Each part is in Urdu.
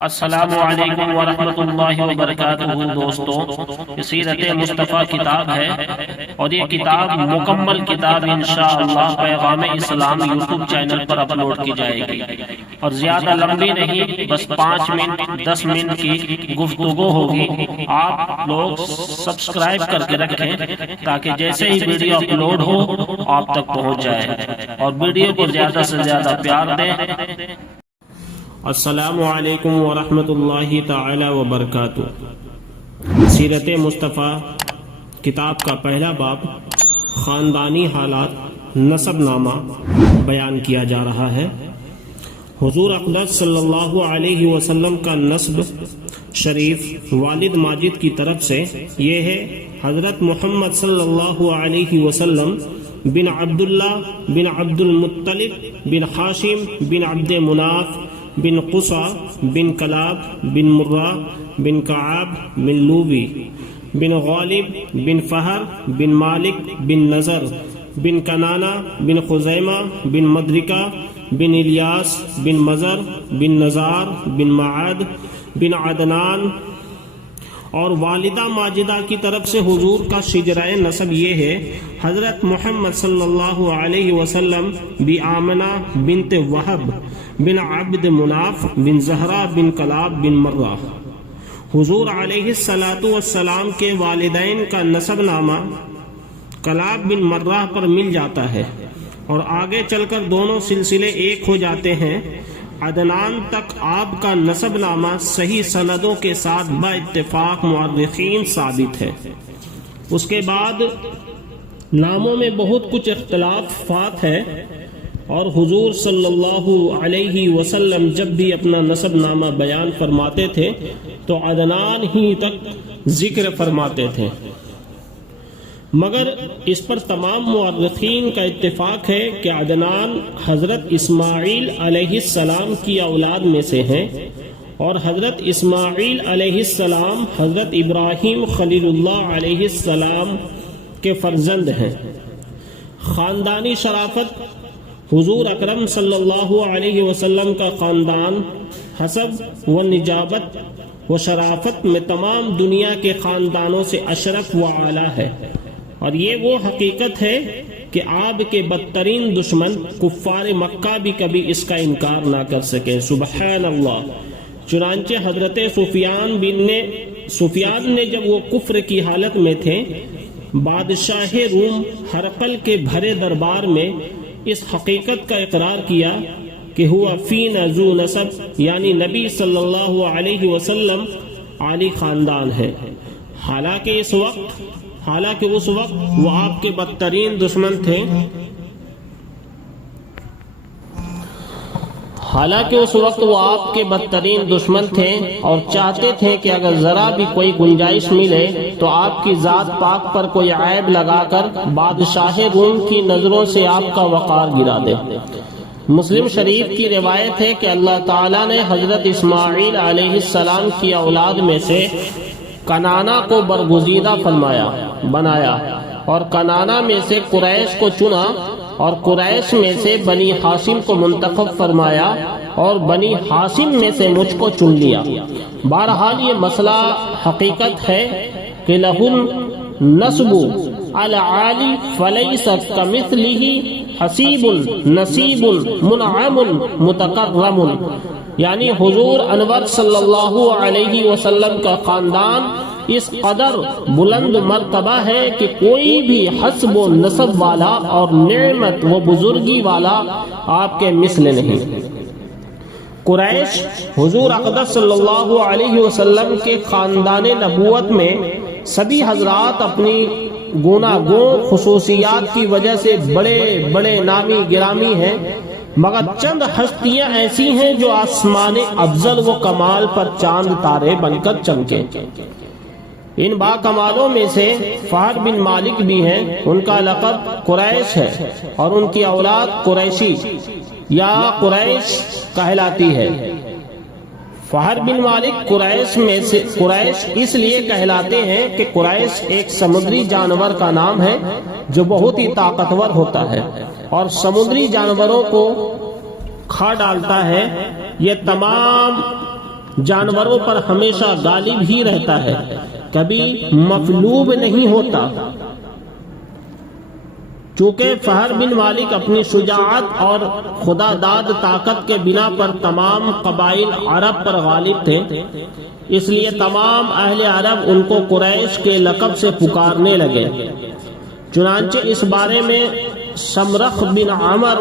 السلام علیکم ورحمۃ اللہ وبرکاتہ۔ دوستوں، سیرت مصطفیٰ کتاب ہے اور یہ کتاب مکمل کتاب انشاءاللہ پیغام اسلام یوٹیوب چینل پر اپلوڈ کی جائے گی، اور زیادہ لمبی نہیں، بس 5 منٹ 10 منٹ کی گفتگو ہوگی۔ آپ لوگ سبسکرائب کر کے رکھیں تاکہ جیسے ہی ویڈیو اپلوڈ ہو آپ تک پہنچ جائے، اور ویڈیو کو زیادہ سے زیادہ پیار دیں۔ السلام علیکم ورحمۃ اللہ تعالی وبرکاتہ۔ سیرت مصطفیٰ کتاب کا پہلا باب خاندانی حالات نسب نامہ بیان کیا جا رہا ہے۔ حضور اقدس صلی اللہ علیہ وسلم کا نسب شریف والد ماجد کی طرف سے یہ ہے: حضرت محمد صلی اللہ علیہ وسلم بن عبداللہ بن عبد المطلب بن ہاشم بن عبد مناف بن قصا بن کلاب بن مرہ بن کعاب بن لوبی بن غالب بن فہر بن مالک بن نظر بن کنانہ بن خزیمہ بن مدرکہ بن الیاس بن مزر بن نزار بن معاد بن عدنان، اور والدہ ماجدہ کی طرف سے حضور کا شجرہ نسب یہ ہے: حضرت محمد صلی اللہ علیہ وسلم بی آمنہ بنت وہب بن عبد مناف بن زہرہ بن کلاب بن مرہ۔ حضور علیہ السلام کے والدین کا نسب نامہ کلاب بن مرہ پر مل جاتا ہے، اور آگے چل کر دونوں سلسلے ایک ہو جاتے ہیں۔ عدنان تک آپ کا نسب نامہ صحیح سندوں کے ساتھ با اتفاق مورخین ثابت ہے۔ اس کے بعد ناموں میں بہت کچھ اختلافات ہے، اور حضور صلی اللہ علیہ وسلم جب بھی اپنا نسب نامہ بیان فرماتے تھے تو عدنان ہی تک ذکر فرماتے تھے، مگر اس پر تمام مورخین کا اتفاق ہے کہ عدنان حضرت اسماعیل علیہ السلام کی اولاد میں سے ہیں، اور حضرت اسماعیل علیہ السلام حضرت ابراہیم خلیل اللہ علیہ السلام کے فرزند ہیں۔ خاندانی شرافت: حضور اکرم صلی اللہ علیہ وسلم کا خاندان حسب و نجابت و شرافت میں تمام دنیا کے خاندانوں سے اشرف و اعلیٰ ہے، اور یہ وہ حقیقت ہے کہ آپ کے بدترین دشمن کفار مکہ بھی کبھی اس کا انکار نہ کر سکے۔ سبحان اللہ۔ چنانچہ حضرت سفیان نے جب وہ کفر کی حالت میں تھے، بادشاہ روم ہرقل کے بھرے دربار میں اس حقیقت کا اقرار کیا کہ ہوا فینا ذو نسب، یعنی نبی صلی اللہ علیہ وسلم عالی خاندان ہے، حالانکہ اس وقت وہ آپ کے بدترین دشمن تھے۔ اور چاہتے تھے کہ اگر ذرا بھی کوئی گنجائش ملے تو آپ کی ذات پاک پر کوئی عیب لگا کر بادشاہ روم کی نظروں سے آپ کا وقار گرا دے۔ مسلم شریف کی روایت ہے کہ اللہ تعالیٰ نے حضرت اسماعیل علیہ السلام کی اولاد میں سے کنانہ کو برگزیدہ بنایا، اور کنانہ میں سے قریش کو چنا، اور قریش میں سے بنی ہاشم کو منتخب فرمایا، اور بنی ہاشم میں سے مجھ کو چن لیا۔ بہرحال یہ مسئلہ حقیقت ہے کہ لہن نسب العالی فلیس کمثلہ حسیب نصیب منعم متکرم، یعنی حضور انور صلی اللہ علیہ وسلم کا خاندان اس قدر بلند مرتبہ ہے کہ کوئی بھی حسب و نسب والا اور نعمت و بزرگی والا آپ کے مثل نہیں۔ قریش حضور اقدس صلی اللہ علیہ وسلم کے خاندان نبوت میں سبھی حضرات اپنی گوناگون خصوصیات کی وجہ سے بڑے بڑے نامی گرامی ہیں، مگر چند ہستیاں ایسی ہیں جو آسمان افضل و کمال پر چاند تارے بن کر چمکے۔ ان با کمالوں میں سے فہر بن مالک بھی ہیں، ان کا لقب قریش ہے، اور ان کی اولاد قریشی یا قریش کہلاتی ہے۔ فہر بن مالک قریش اس لیے کہلاتے ہیں کہ قریش ایک سمندری جانور کا نام ہے جو بہت ہی طاقتور ہوتا ہے اور سمندری جانوروں کو کھا ڈالتا ہے۔ یہ تمام جانوروں پر ہمیشہ غالب ہی رہتا ہے، کبھی مغلوب نہیں ہوتا۔ چونکہ فہر بن مالک اپنی شجاعت اور خدا داد طاقت کے بنا پر تمام قبائل عرب پر غالب تھے، اس لیے تمام اہل عرب ان کو قریش کے لقب سے پکارنے لگے۔ چنانچہ اس بارے میں سمرخ بن عمر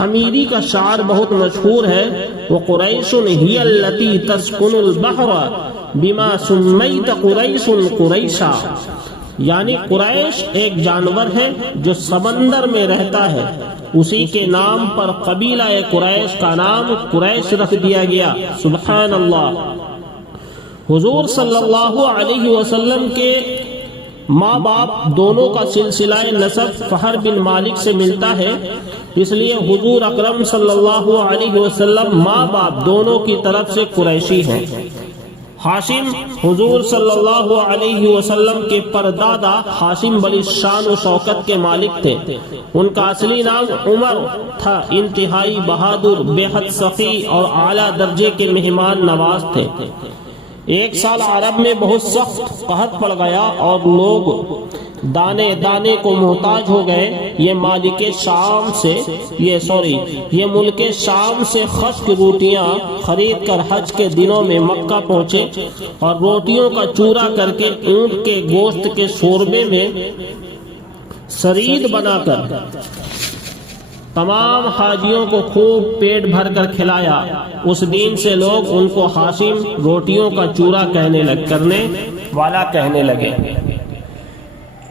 حمیری کا شعر بہت مشہور ہے، وَقُرَيْشٌ هِيَ الَّتِي تَسْكُنُ الْبَحْرَ بِمَا سُمِّيْتَ قُرَيْشٌ قُرَيْشًا، یعنی قریش ایک جانور ہے جو سمندر میں رہتا ہے، اسی کے نام پر قبیلہ قریش کا نام قریش رکھ دیا گیا۔ سبحان اللہ۔ حضور صلی اللہ علیہ وسلم کے ماں باپ دونوں کا سلسلہ نسب فہر بن مالک سے ملتا ہے، اس لیے حضور اکرم صلی اللہ علیہ وسلم ماں باپ دونوں کی طرف سے قریشی ہیں۔ ہاشم حضور صلی اللہ علیہ وسلم کے پردادا ہاشم بڑی شان و شوکت کے مالک تھے۔ ان کا اصلی نام عمر تھا، انتہائی بہادر، بے حد سخی اور اعلیٰ درجے کے مہمان نواز تھے۔ ایک سال عرب میں بہت سخت قحط پڑ گیا اور لوگ دانے دانے کو محتاج ہو گئے۔ یہ ملک شام سے خشک روٹیاں خرید کر حج کے دنوں میں مکہ پہنچے اور روٹیوں کا چورا کر کے اونٹ کے گوشت کے شوربے میں سرید بنا کر تمام حاجیوں کو خوب پیٹ بھر کر کھلایا۔ اس دن سے لوگ ان کو ہاشم روٹیوں کا چورا کرنے والا کہنے لگے۔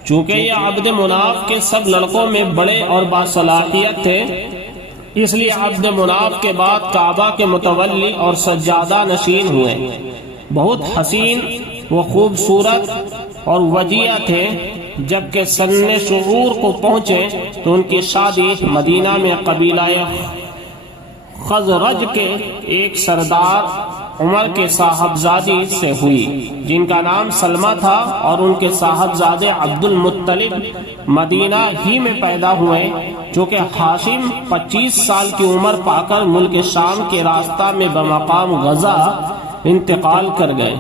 چونکہ یہ عبد مناف کے سب لڑکوں میں بڑے اور باصلاحیت تھے، اس لیے عبد مناف کے بعد کعبہ کے متولی اور سجادہ نشین ہوئے۔ بہت حسین و خوبصورت اور وجیہ تھے۔ جبکہ سن شعور کو پہنچے تو ان کی شادی مدینہ میں قبیلہ خزرج کے ایک سردار عمر کے صاحبزادی سے ہوئی جن کا نام سلمہ تھا، اور ان کے صاحبزادے عبد المطلب مدینہ ہی میں پیدا ہوئے۔ چونکہ ہاشم 25 سال کی عمر پا کر ملک شام کے راستہ میں بمقام غزہ انتقال کر گئے،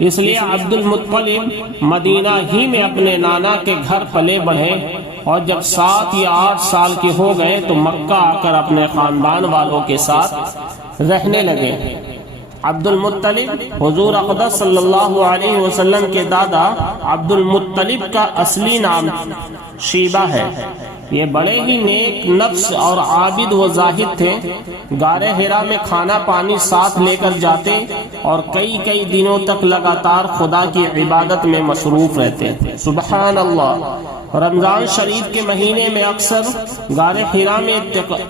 اس لیے عبد المطلب مدینہ ہی میں اپنے نانا کے گھر پلے بڑھے، اور جب 7 یا 8 سال کے ہو گئے تو مکہ آ کر اپنے خاندان والوں کے ساتھ رہنے لگے۔ عبد المطلب حضور اقدس صلی اللہ علیہ وسلم کے دادا عبد المطلب کا اصلی نام شیبہ ہے۔ یہ بڑے ہی نیک نفس اور عابد و زاہد تھے۔ غار حرا میں کھانا پانی ساتھ لے کر جاتے اور کئی دنوں تک لگاتار خدا کی عبادت میں مصروف رہتے۔ سبحان اللہ۔ رمضان شریف کے مہینے میں اکثر غار حرا میں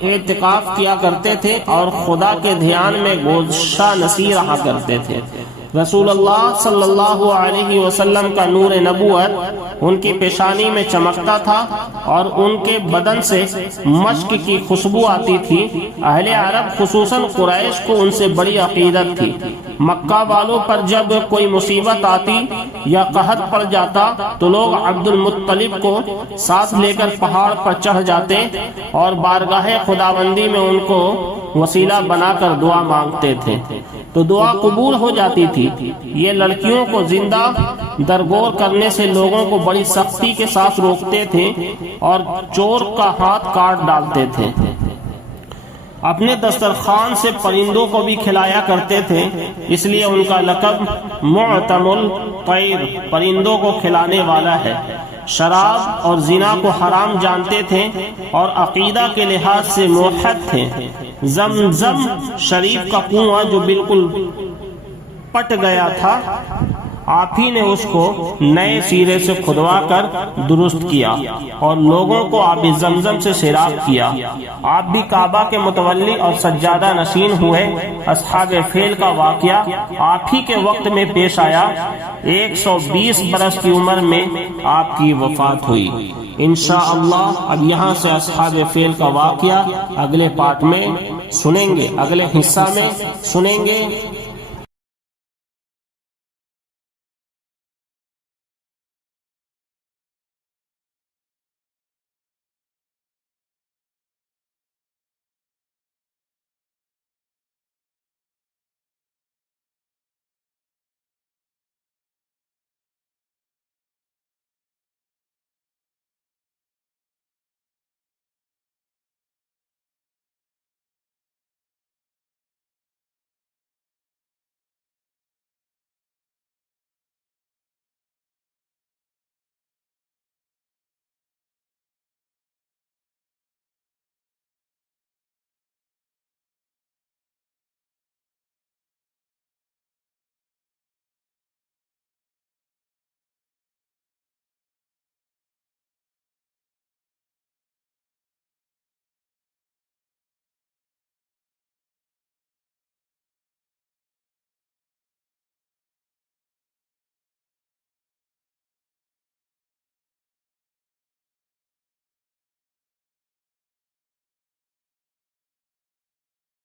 اعتکاف کیا کرتے تھے اور خدا کے دھیان میں گوشہ نصیر رہا کرتے تھے۔ رسول اللہ صلی اللہ علیہ وسلم کا نور نبوت ان کی پیشانی میں چمکتا تھا اور ان کے بدن سے مشک کی خوشبو آتی تھی۔ اہل عرب خصوصاً قریش کو ان سے بڑی عقیدت تھی۔ مکہ والوں پر جب کوئی مصیبت آتی یا قحط پڑ جاتا تو لوگ عبد المطلب کو ساتھ لے کر پہاڑ پر چڑھ جاتے اور بارگاہ خداوندی میں ان کو وسیلہ بنا کر دعا مانگتے تھے تو دعا قبول ہو جاتی تھی۔ یہ لڑکیوں کو زندہ درگور کرنے سے لوگوں کو بڑی سختی کے ساتھ روکتے تھے اور چور کا ہاتھ کاٹ ڈالتے تھے۔ اپنے دسترخوان سے پرندوں کو بھی کھلایا کرتے تھے، اس لیے ان کا لقب معتم الطیر پرندوں کو کھلانے والا ہے۔ شراب اور زنا کو حرام جانتے تھے اور عقیدہ کے لحاظ سے موحد تھے۔ زمزم شریف کا کنواں جو بالکل پٹ گیا تھا، آپ ہی نے اس کو نئے سرے سے کھدوا کر درست کیا اور لوگوں کو آب زمزم سے سیراب کیا۔ آپ بھی کعبہ کے متولی اور سجادہ نشین ہوئے۔ اصحاب فیل کا واقعہ آپ ہی کے وقت میں پیش آیا۔ 120 برس کی عمر میں آپ کی وفات ہوئی۔ انشاءاللہ اب یہاں سے اصحاب فیل کا واقعہ اگلے پارٹ میں سنیں گے، اگلے حصہ میں سنیں گے۔